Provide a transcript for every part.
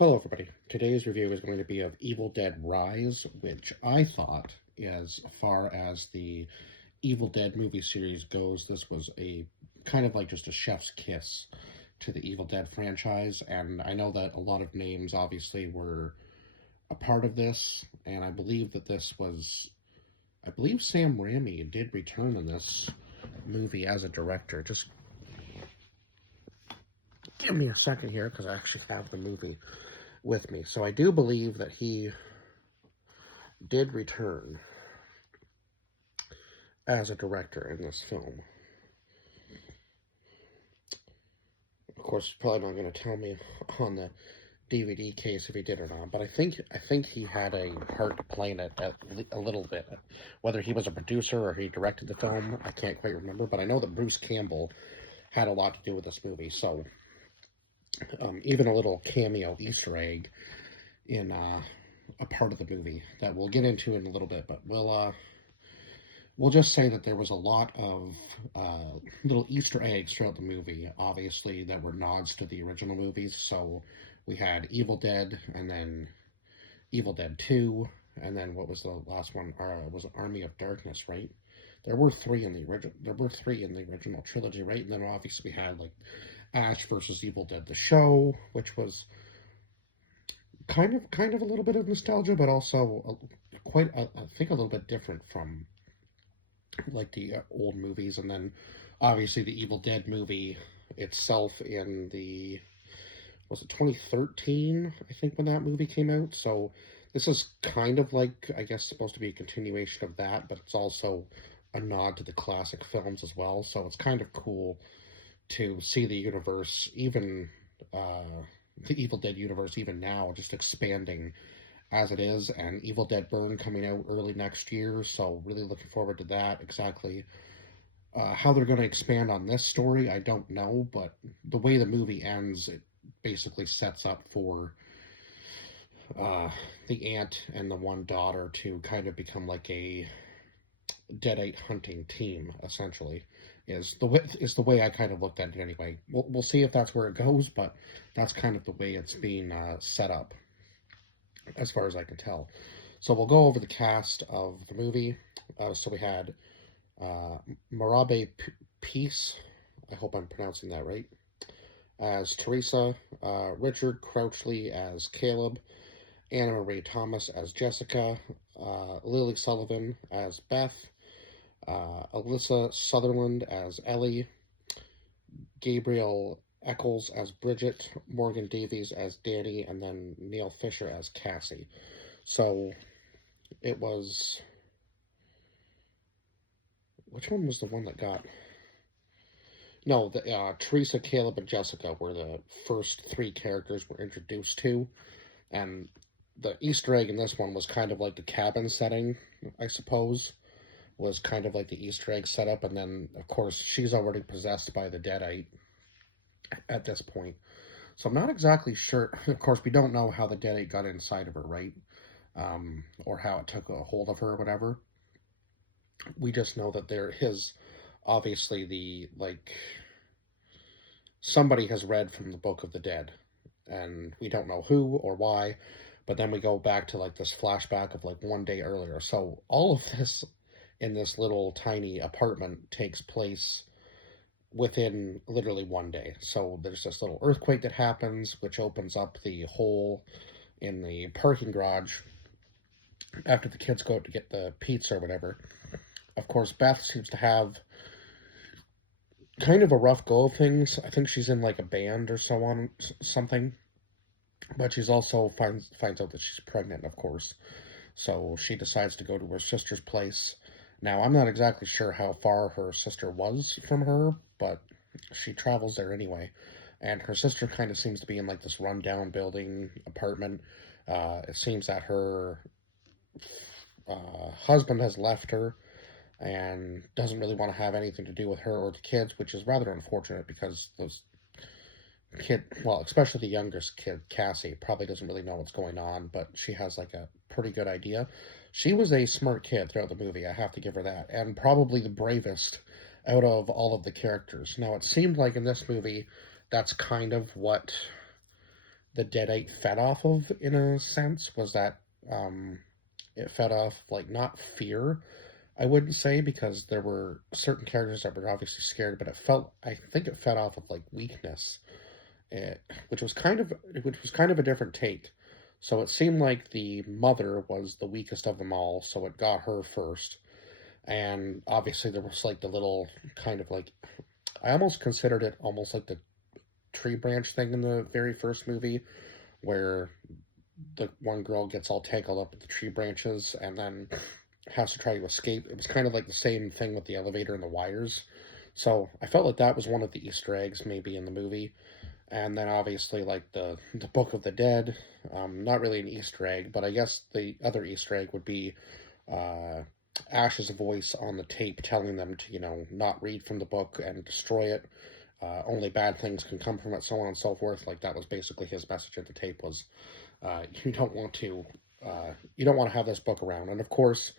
Hello, everybody. Today's review is going to be of Evil Dead Rise, which I thought, as far as the Evil Dead movie series goes, this was a kind of like just a chef's kiss to the Evil Dead franchise. And I know that a lot of names obviously were a part of this, and I believe that I believe Sam Raimi did return in this movie as a director. Just give me a second here because I actually have the movie with me. So I do believe that he did return as a director in this film. Of course, probably not going to tell me on the DVD case if he did or not, but I think he had a part to play in it a little bit. Whether he was a producer or he directed the film, I can't quite remember, but I know that Bruce Campbell had a lot to do with this movie. So even a little cameo Easter egg in a part of the movie that we'll get into in a little bit, but we'll just say that there was a lot of little Easter eggs throughout the movie, obviously, that were nods to the original movies. So we had Evil Dead, and then Evil Dead 2, and then what was the last one? Was it Army of Darkness, right? There were three in the original. There were three in the original trilogy, right? And then obviously we had like Ash versus Evil Dead, the show, which was kind of a little bit of nostalgia, but also I think a little bit different from like the old movies. And then obviously the Evil Dead movie itself in the, was it 2013, I think, when that movie came out. So this is kind of like, I guess, supposed to be a continuation of that, but it's also a nod to the classic films as well. So it's kind of cool to see the universe, even the Evil Dead universe, even now, just expanding as it is, and Evil Dead Burn coming out early next year, so really looking forward to that. Exactly how they're going to expand on this story, I don't know, but the way the movie ends, it basically sets up for uh, the aunt and the one daughter to kind of become like a deadite hunting team, essentially. Is the way I kind of looked at it anyway. We'll see if that's where it goes, but that's kind of the way it's being set up, as far as I can tell. So we'll go over the cast of the movie. So we had uh, Marabe Peace, I hope I'm pronouncing that right, as Teresa, Richard Crouchley as Caleb, Anna Marie Thomas as Jessica, Lily Sullivan as Beth, Alyssa Sutherland as Ellie, Gabriel Eccles as Bridget, Morgan Davies as Danny, and then Neil Fisher as Cassie. So it was, which one was the one that got? No, the Teresa, Caleb, and Jessica were the first three characters we're introduced to, and the Easter egg in this one was kind of like the cabin setting, I suppose, was kind of like the Easter egg setup, and then of course she's already possessed by the Deadite at this point. So I'm not exactly sure. Of course, we don't know how the Deadite got inside of her, right? Or how it took a hold of her or whatever. We just know that there is obviously the like somebody has read from the Book of the Dead, and we don't know who or why. But then we go back to like this flashback of like one day earlier. So all of this in this little tiny apartment takes place within literally one day. So there's this little earthquake that happens, which opens up the hole in the parking garage after the kids go out to get the pizza or whatever. Of course, Beth seems to have kind of a rough go of things. I think she's in like a band or so on, something. But she's also finds out that she's pregnant, of course. So she decides to go to her sister's place. Now, I'm not exactly sure how far her sister was from her, but she travels there anyway. And her sister kind of seems to be in like this rundown building apartment. It seems that her husband has left her and doesn't really want to have anything to do with her or the kids, which is rather unfortunate because those kid, well, especially the youngest kid, Cassie, probably doesn't really know what's going on, but she has like a pretty good idea. She was a smart kid throughout the movie, I have to give her that, and probably the bravest out of all of the characters. Now, it seemed like in this movie, that's kind of what the Deadite fed off of, in a sense, was that it fed off, like, not fear, I wouldn't say, because there were certain characters that were obviously scared, but I think it fed off of, like, weakness, eh, which was kind of a different take. So it seemed like the mother was the weakest of them all, so it got her first. And obviously there was like the little kind of like, I almost considered it almost like the tree branch thing in the very first movie, where the one girl gets all tangled up with the tree branches and then has to try to escape. It was kind of like the same thing with the elevator and the wires. So I felt like that was one of the Easter eggs maybe in the movie. And then obviously like the Book of the Dead, not really an Easter egg, but I guess the other Easter egg would be uh, Ash's voice on the tape telling them to, not read from the book and destroy it. Only bad things can come from it, so on and so forth. Like that was basically his message at the tape was, you don't want to, you don't want to have this book around. And of course,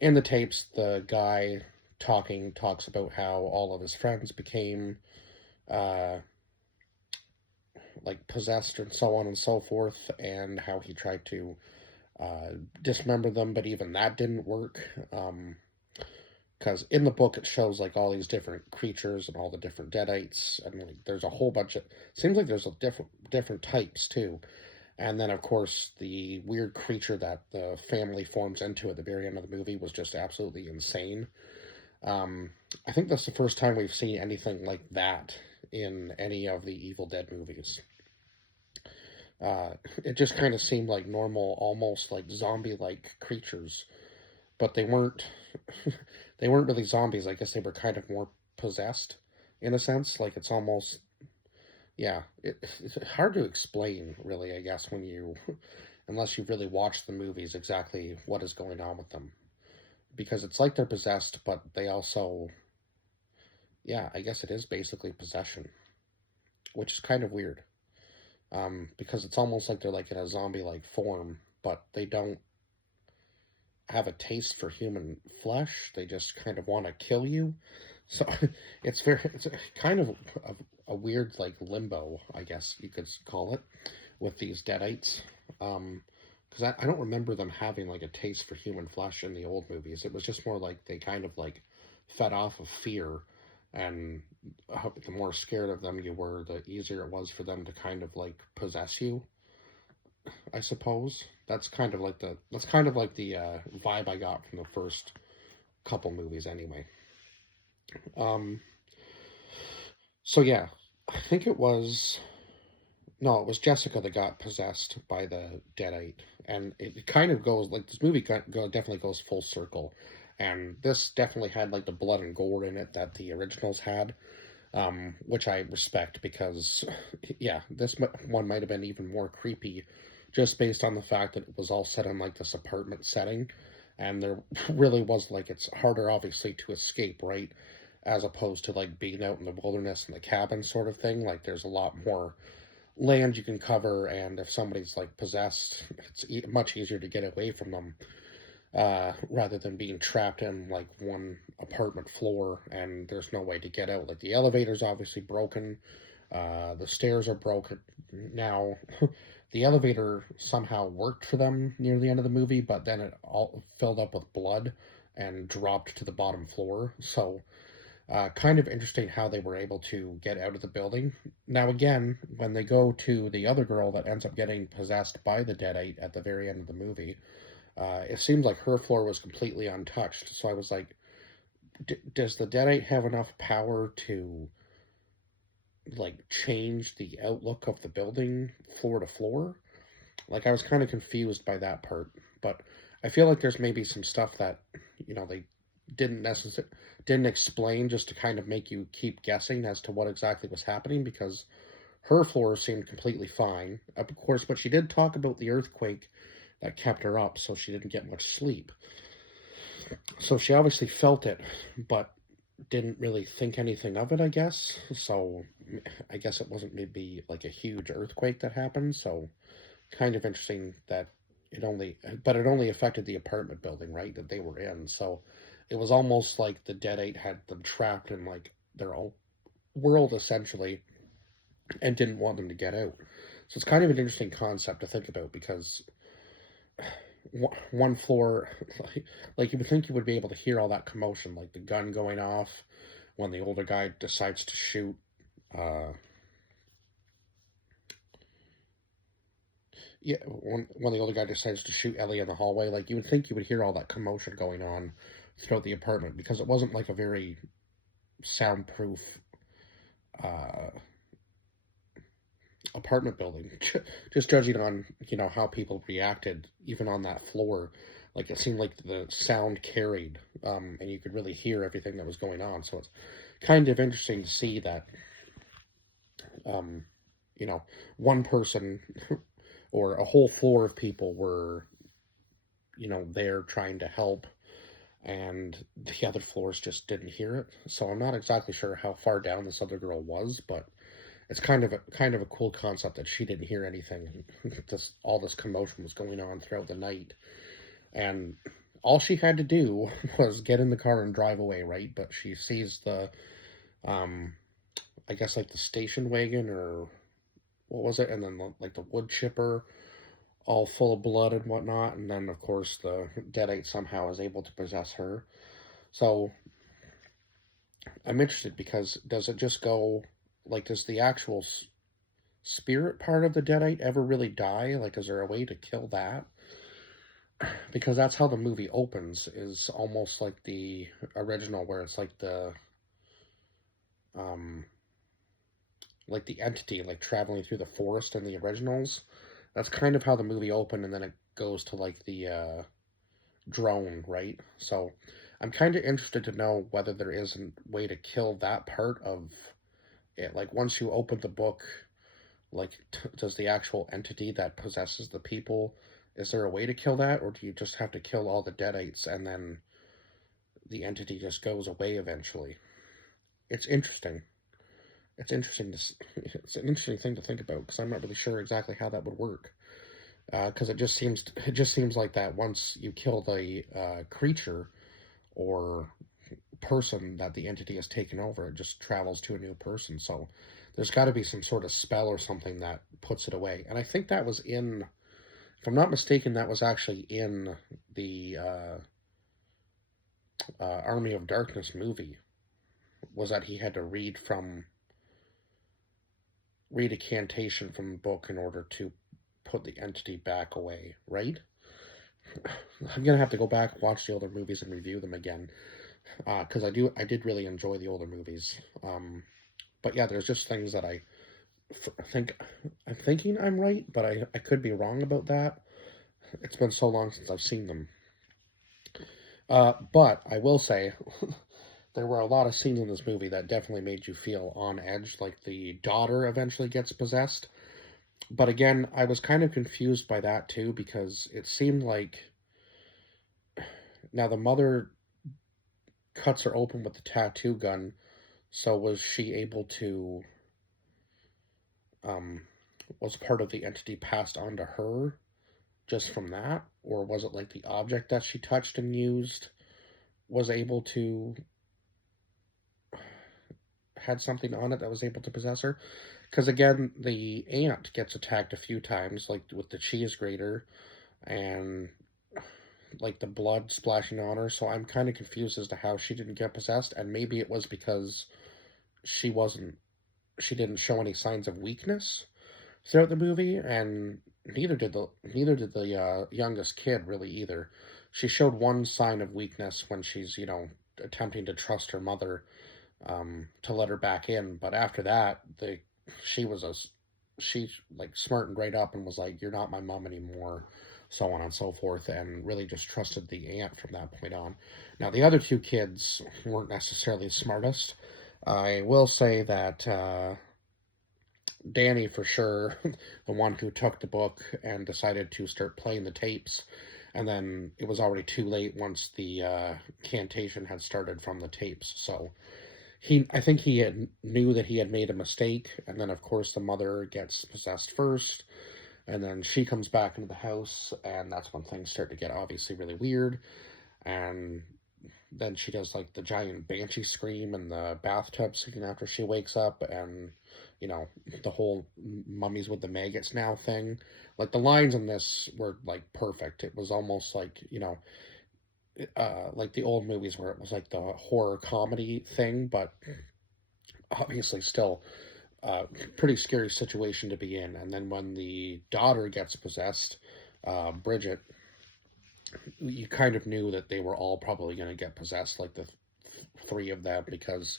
in the tapes, the guy talks about how all of his friends became, uh, like possessed and so on and so forth, and how he tried to dismember them, but even that didn't work. Because in the book it shows like all these different creatures and all the different deadites, and like, there's a whole bunch of. Seems like there's a different types too, and then of course the weird creature that the family forms into at the very end of the movie was just absolutely insane. Um, I think that's the first time we've seen anything like that in any of the Evil Dead movies. It just kind of seemed like normal, almost like zombie-like creatures, but they weren't. They weren't really zombies. I guess they were kind of more possessed, in a sense. Like it's almost, yeah. It's hard to explain, really. I guess when you, unless you've really watched the movies, exactly what is going on with them, because it's like they're possessed, but they also, yeah. I guess it is basically possession, which is kind of weird. Because it's almost like they're like in a zombie-like form, but they don't have a taste for human flesh. They just kind of want to kill you. So it's a kind of a weird like limbo, I guess you could call it, with these deadites. Because I don't remember them having like a taste for human flesh in the old movies. It was just more like they kind of like fed off of fear, and the more scared of them you were, the easier it was for them to kind of like possess you, I suppose. That's kind of like the vibe I got from the first couple movies anyway. Um, so yeah, I think it was no, it was Jessica that got possessed by the Deadite, and it kind of goes like this movie definitely goes full circle, and this definitely had like the blood and gore in it that the originals had, which I respect because, yeah, this one might have been even more creepy, just based on the fact that it was all set in like this apartment setting, and there really was like it's harder obviously to escape, right, as opposed to like being out in the wilderness in the cabin sort of thing. Like there's a lot more land you can cover, and if somebody's like possessed, it's much easier to get away from them, rather than being trapped in like one apartment floor and there's no way to get out. Like the elevator's obviously broken, the stairs are broken. Now, the elevator somehow worked for them near the end of the movie, but then it all filled up with blood and dropped to the bottom floor. So, kind of interesting how they were able to get out of the building. Now, again, when they go to the other girl that ends up getting possessed by the Deadite at the very end of the movie, it seemed like her floor was completely untouched. So I was like, does the Deadite have enough power to like change the outlook of the building floor to floor? Like I was kind of confused by that part, but I feel like there's maybe some stuff that they didn't necessarily didn't explain just to kind of make you keep guessing as to what exactly was happening because her floor seemed completely fine, of course, but she did talk about the earthquake that kept her up, so she didn't get much sleep. So she obviously felt it, but didn't really think anything of it, I guess. So I guess it wasn't maybe like a huge earthquake that happened. So kind of interesting that it only affected the apartment building, right, that they were in. So it was almost like the Deadite had them trapped in like their own world essentially and didn't want them to get out. So it's kind of an interesting concept to think about because one floor, like you would think you would be able to hear all that commotion, like the gun going off when the older guy decides to shoot. Uh, yeah, when the older guy decides to shoot Ellie in the hallway, like you would think you would hear all that commotion going on throughout the apartment because it wasn't like a very soundproof uh, apartment building. Just judging on how people reacted even on that floor, like it seemed like the sound carried, and you could really hear everything that was going on. So it's kind of interesting to see that um, one person or a whole floor of people were there trying to help, and the other floors just didn't hear it. So I'm not exactly sure how far down this other girl was, but it's kind of a cool concept that she didn't hear anything. All this commotion was going on throughout the night, and all she had to do was get in the car and drive away, right? But she sees the, I guess like the station wagon or what was it, and then like the wood chipper, all full of blood and whatnot, and then of course the deadite somehow is able to possess her. So I'm interested because does it just go like does the actual spirit part of the deadite ever really die? Like, is there a way to kill that? Because that's how the movie opens, is almost like the original, where it's um, like the entity, like traveling through the forest in the originals. That's kind of how the movie opened, and then it goes to like the drone, right? So I'm kind of interested to know whether there is a way to kill that part of it. Like, once you open the book, like, does the actual entity that possesses the people, is there a way to kill that, or do you just have to kill all the deadites and then the entity just goes away eventually? It's interesting. It's interesting to. It's an interesting thing to think about because I'm not really sure exactly how that would work. Because it just seems like that once you kill the creature or person that the entity has taken over, it just travels to a new person. So there's got to be some sort of spell or something that puts it away. And I think that was in, if I'm not mistaken, that was actually in the Army of Darkness movie. Was that he had to read a cantation from the book in order to put the entity back away, right? I'm gonna have to go back, watch the older movies, and review them again because I did really enjoy the older movies. But yeah, there's just things that I think I'm thinking I'm right, but I could be wrong about that. It's been so long since I've seen them. But I will say there were a lot of scenes in this movie that definitely made you feel on edge, like the daughter eventually gets possessed. But again, I was kind of confused by that too because it seemed like now the mother cuts her open with the tattoo gun, so was she able to um was part of the entity passed on to her just from that, or was it like the object that she touched and used was able to had something on it that was able to possess her? Because again, the aunt gets attacked a few times, like with the cheese grater and like the blood splashing on her. So I'm kind of confused as to how she didn't get possessed, and maybe it was because she wasn't, she didn't show any signs of weakness throughout the movie, and neither did the youngest kid really either. She showed one sign of weakness when she's attempting to trust her mother to let her back in, but after that, she was a she like smartened right up and was like, "You're not my mom anymore," so on and so forth, and really just trusted the aunt from that point on. Now the other two kids weren't necessarily the smartest. I will say that Danny, for sure, the one who took the book and decided to start playing the tapes, and then it was already too late once the cantation had started from the tapes. So I think he knew that he had made a mistake, and then of course the mother gets possessed first, and then she comes back into the house, and that's when things start to get obviously really weird, and then she does like the giant banshee scream in the bathtub scene after she wakes up, and you know, the whole mummies with the maggots now thing. Like the lines in this were like perfect. It was almost like, like the old movies where it was like the horror comedy thing, but obviously still pretty scary situation to be in. And then when the daughter gets possessed, Bridget, you kind of knew that they were all probably going to get possessed, like the three of them, because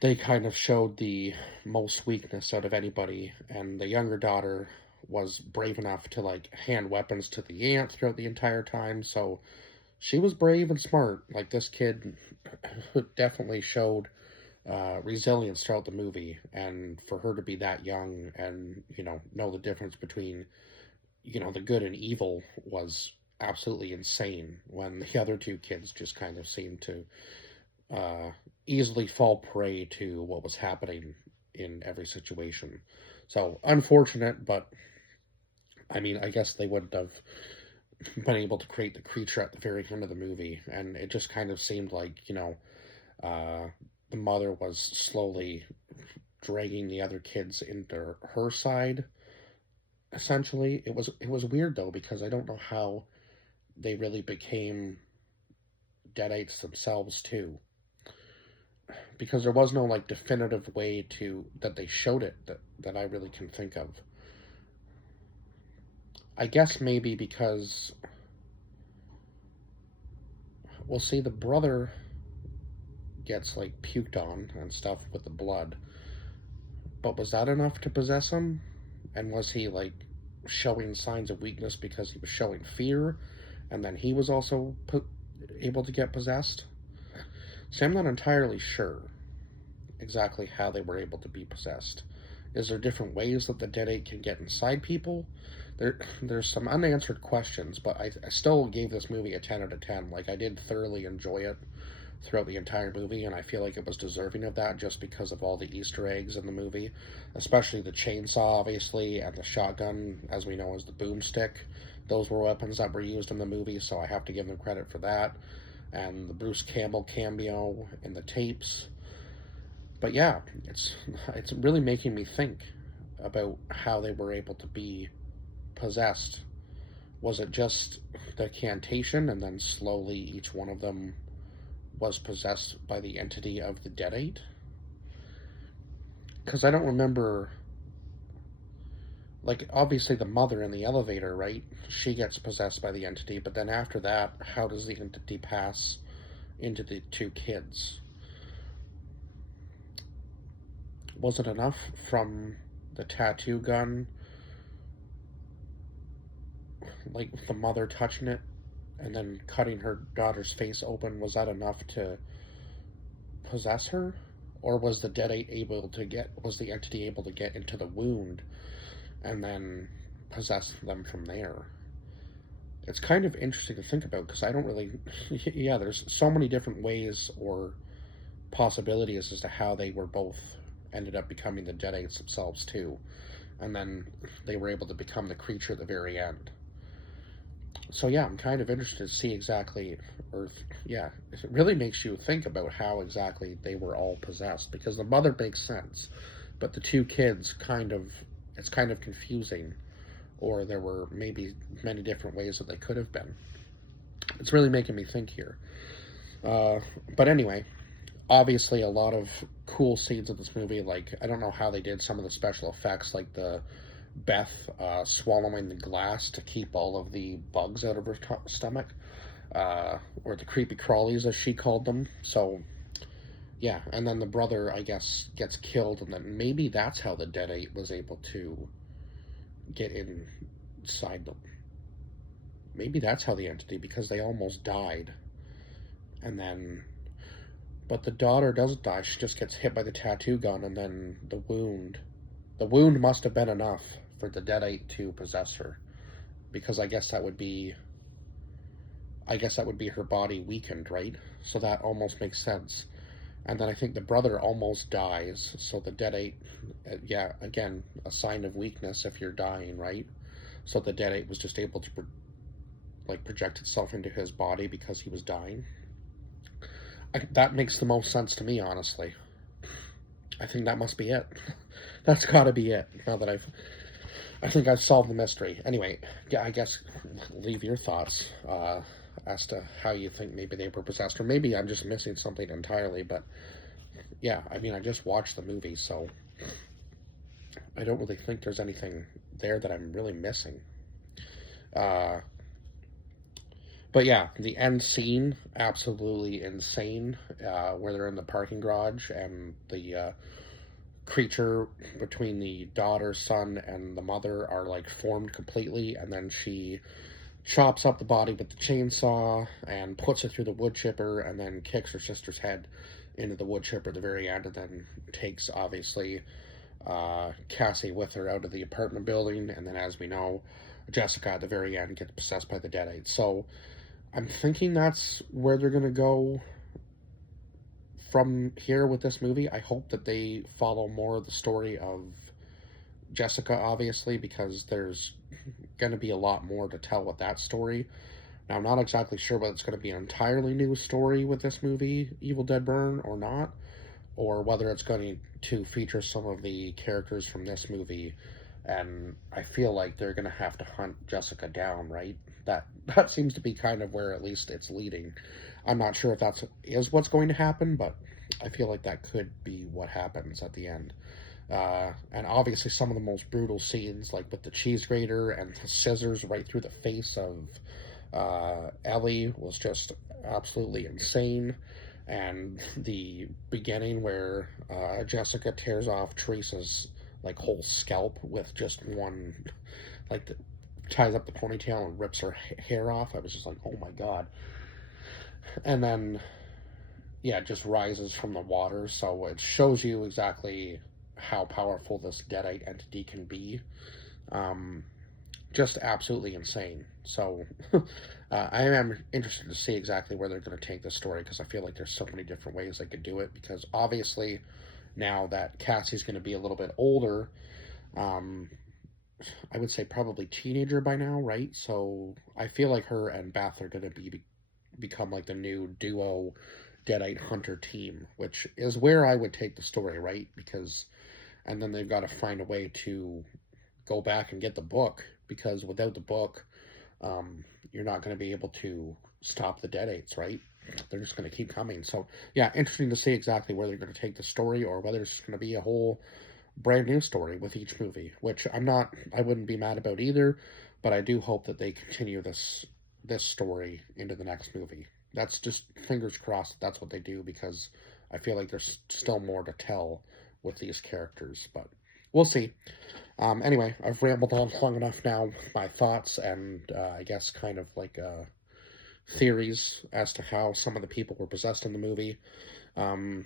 they kind of showed the most weakness out of anybody. And the younger daughter was brave enough to like hand weapons to the aunt throughout the entire time. So she was brave and smart. Like this kid definitely showed resilience throughout the movie, and for her to be that young and know the difference between the good and evil was absolutely insane. When the other two kids just kind of seemed to uh, easily fall prey to what was happening in every situation. So unfortunate, but I mean, I guess they wouldn't have been able to create the creature at the very end of the movie, and it just kind of seemed like uh, the mother was slowly dragging the other kids into her side. Essentially, it was weird though, because I don't know how they really became Deadites themselves too, because there was no like definitive way to that they showed it that I really can think of. I guess maybe because we'll see the brother gets like puked on and stuff with the blood, but was that enough to possess him? And was he like showing signs of weakness because he was showing fear, and then he was also able to get possessed? So I'm not entirely sure exactly how they were able to be possessed. Is there different ways that the Deadite can get inside people? There's some unanswered questions, but I still gave this movie a 10 out of 10. Like, I did thoroughly enjoy it throughout the entire movie, and I feel like it was deserving of that just because of all the Easter eggs in the movie, especially the chainsaw, obviously, and the shotgun, as we know as the boomstick. Those were weapons that were used in the movie, so I have to give them credit for that. And the Bruce Campbell cameo in the tapes. But yeah, it's really making me think about how they were able to be possessed. Was it just the cantation, and then slowly each one of them was possessed by the entity of the Deadite? Because I don't remember. Like, obviously, the mother in the elevator, right? She gets possessed by the entity, but then after that, how does the entity pass into the two kids? Was it enough from the tattoo gun, like the mother touching it and then cutting her daughter's face open? Was that enough to possess her? Or was the Deadite able to get, was the entity able to get into the wound and then possess them from there? It's kind of interesting to think about, because I don't really, yeah, there's so many different ways or possibilities as to how they were both ended up becoming the Deadites themselves too, and then they were able to become the creature at the very end. So yeah, I'm kind of interested to see exactly, or yeah, it really makes you think about how exactly they were all possessed, because the mother makes sense, but the two kids it's kind of confusing, or there were maybe many different ways that they could have been. It's really making me think here. Uh, but anyway, obviously a lot of cool scenes in this movie. Like, I don't know how they did some of the special effects, like the Beth swallowing the glass to keep all of the bugs out of her stomach, or the creepy crawlies as she called them. So yeah, and then the brother, I guess, gets killed, and then maybe that's how the Deadite was able to get inside them. Maybe that's how the entity, because they almost died, and then but the daughter doesn't die. She just gets hit by the tattoo gun, and then the wound. The wound must have been enough for the Deadite to possess her, because I guess that would be her body weakened, right? So that almost makes sense. And then I think the brother almost dies, so the Deadite, yeah, again, a sign of weakness if you're dying, right? So the Deadite was just able to project itself into his body because he was dying. that makes the most sense to me, honestly. I think that must be it. That's got to be it. Now that I think I've solved the mystery. Anyway, yeah, I guess leave your thoughts as to how you think maybe they were possessed, or maybe I'm just missing something entirely. But yeah, I mean, I just watched the movie, so I don't really think there's anything there that I'm really missing. Uh, but yeah, the end scene, absolutely insane, where they're in the parking garage and the creature between the daughter, son, and the mother are like formed completely, and then she chops up the body with the chainsaw and puts it through the wood chipper, and then kicks her sister's head into the wood chipper at the very end, and then takes obviously Cassie with her out of the apartment building, and then as we know, Jessica at the very end gets possessed by the Deadite. So I'm thinking that's where they're gonna go from here with this movie. I hope that they follow more of the story of Jessica, obviously, because there's going to be a lot more to tell with that story. Now, I'm not exactly sure whether it's going to be an entirely new story with this movie, Evil Dead Burn, or not, or whether it's going to feature some of the characters from this movie. And I feel like they're going to have to hunt Jessica down, right? That seems to be kind of where at least it's leading. I'm not sure if that's is what's going to happen, but I feel like that could be what happens at the end. And obviously, some of the most brutal scenes, like with the cheese grater and the scissors right through the face of Ellie, was just absolutely insane. And the beginning where Jessica tears off Teresa's like whole scalp with just one, like ties up the ponytail and rips her hair off. I was just like, oh my god. And then yeah, it just rises from the water, so it shows you exactly how powerful this Deadite entity can be. Um, just absolutely insane. So I am interested to see exactly where they're going to take this story, because I feel like there's so many different ways they could do it. Because obviously, now that Cassie's going to be a little bit older, um, I would say probably teenager by now, right? So I feel like her and Beth are going to become like the new duo Deadite Hunter team, which is where I would take the story, right? Because, and then they've got to find a way to go back and get the book, because without the book, you're not going to be able to stop the Deadites, right? They're just going to keep coming. So, yeah, interesting to see exactly where they're going to take the story, or whether it's going to be a whole brand new story with each movie, which I wouldn't be mad about either, but I do hope that they continue this story into the next movie. That's just fingers crossed that's what they do, because I feel like there's still more to tell with these characters, but we'll see. Anyway, I've rambled on long enough now with my thoughts and I guess kind of like theories as to how some of the people were possessed in the movie. Um,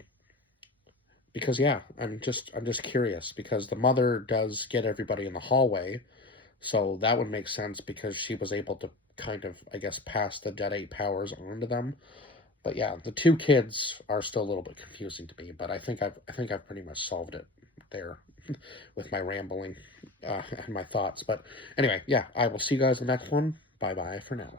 because yeah, I'm just curious, because the mother does get everybody in the hallway, so that would make sense because she was able to kind of, I guess, pass the Deadite powers on to them. But yeah, the two kids are still a little bit confusing to me, but I think I've pretty much solved it there with my rambling and my thoughts. But anyway, yeah, I will see you guys in the next one. Bye bye for now.